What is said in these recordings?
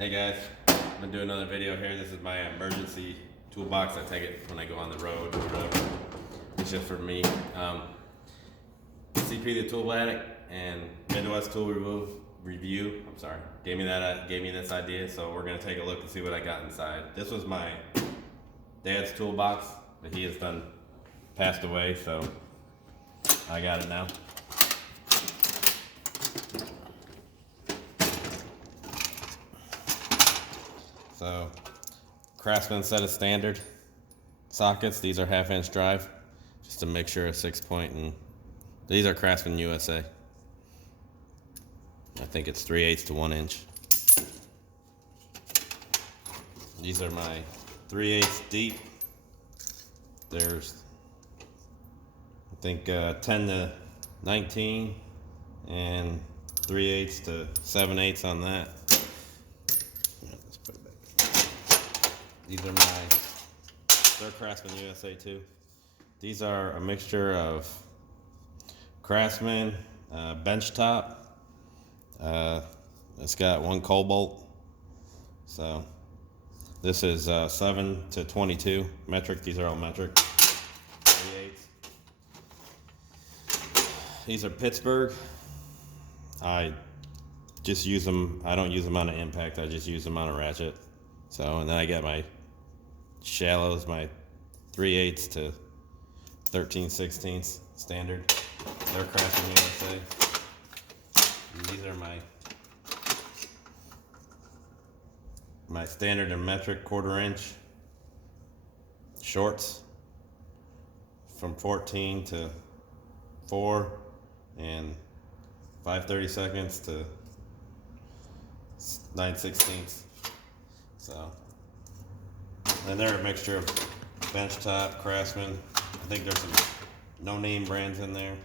Hey guys, I'm gonna do another video here. This is my emergency toolbox. I take it when I go on the road or whatever. It's just for me. CP the Tool Addict and Midwest Tool Review. I'm sorry, gave me this idea. So we're gonna take a look and see what I got inside. This was my dad's toolbox, but he has passed away, so I got it now. So, Craftsman set of standard sockets. These are 1/2 inch drive, just a mixture of 6-point, and these are Craftsman USA. I think it's 3/8 to 1 inch. These are my 3/8 deep. There's, I think, 10 to 19 and 3/8 to 7/8 on that. These are they're Craftsman USA too. These are a mixture of Craftsman, bench top. It's got 1 cobalt. So this is 7 to 22 metric. These are all metric. 3/8. These are Pittsburgh. I just use them. I don't use them on an impact. I just use them on a ratchet. So, and then I got my shallows, my 3/8 to 13/16 standard. They're Craftsman USA. And these are my standard and metric 1/4 inch shorts from 14 to 4 and 5/32 to 9/16. So, and they're a mixture of benchtop, Craftsman. I think there's some no-name brands in there.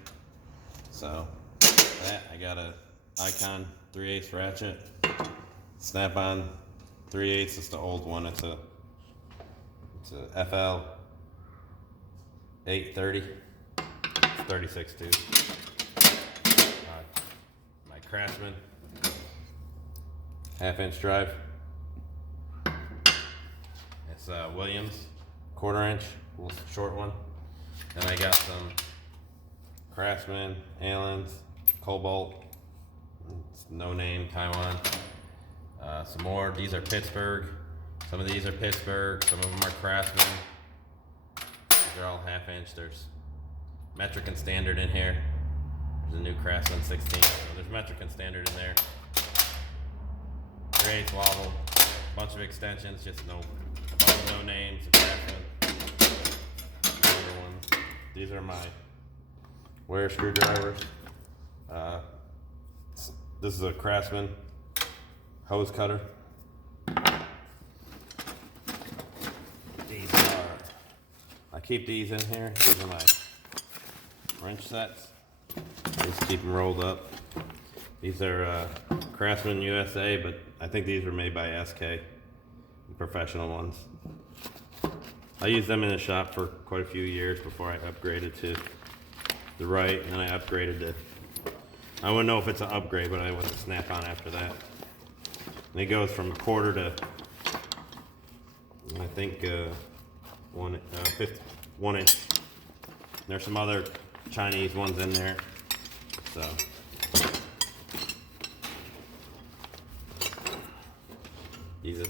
So, I got a Icon 3/8 ratchet, snap-on 3/8. It's the old one. It's a FL 830. It's 36 too. My Craftsman 1/2 inch drive. It's Williams 1/4 inch, little short one. Then I got some Craftsman, Allen's, Cobalt, no name, Taiwan. Some more. These are Pittsburgh. Some of these are Pittsburgh. Some of them are Craftsman. They're all 1/2 inch. There's metric and standard in here. There's a new Craftsman 16. So there's metric and standard in there. 3/8 wobble. Bunch of extensions. Just no names. These are my wear screwdrivers. This is a Craftsman hose cutter. I keep these in here. These are my wrench sets. I just keep them rolled up. These are Craftsman USA, but I think these were made by SK, the professional ones. I used them in the shop for quite a few years before I upgraded to the right, and then I upgraded to, I wouldn't know if it's an upgrade, but I went to Snap-on after that. And it goes from 1/4 to, I think, 1 inch. There's some other Chinese ones in there. So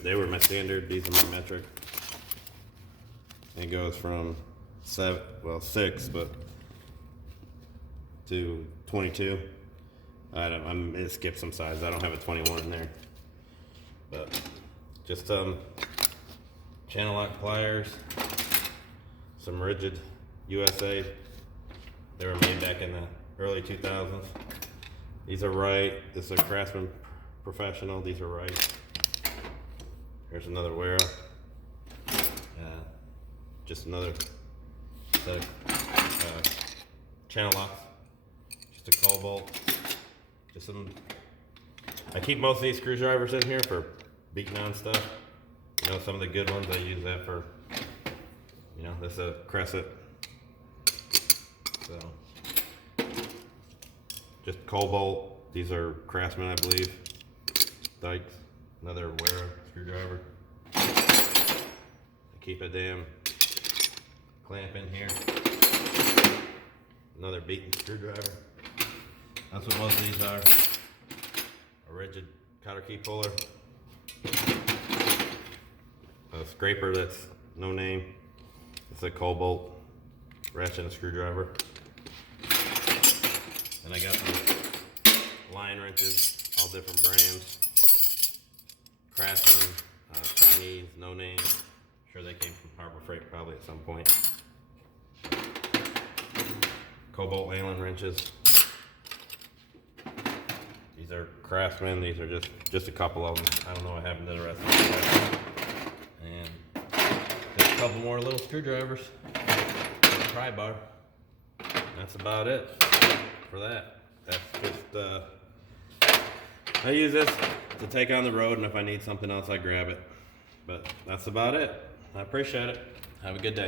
they were my standard. These are my metric. It goes from 6, but to 22. I'm gonna skip some sizes. I don't have a 21 in there, but just channel lock pliers, some rigid USA. They were made back in the early 2000s. These are right. This is a Craftsman Professional. These are right. Here's another Wera. Just another set of channel locks. Just a Cobalt. Just some. I keep most of these screwdrivers in here for beating on stuff. You know, some of the good ones I use that for. You know, this is a Crescent. So, just Cobalt. These are Craftsman, I believe. Dykes. Another wear screwdriver. I keep a damn clamp in here. Another beaten screwdriver. That's what most of these are. A rigid cotter key puller. A scraper that's no name. It's a Cobalt ratchet and a screwdriver. And I got some line wrenches, all different brands. Craftsman, Chinese, no name. Sure they came from Harbor Freight probably at some point. Cobalt Allen wrenches. These are Craftsman. These are just a couple of them. I don't know what happened to the rest of them. And there's a couple more little screwdrivers. A pry bar. That's about it for that. That's just I use this to take on the road, and if I need something else, I grab it. But that's about it. I appreciate it. Have a good day.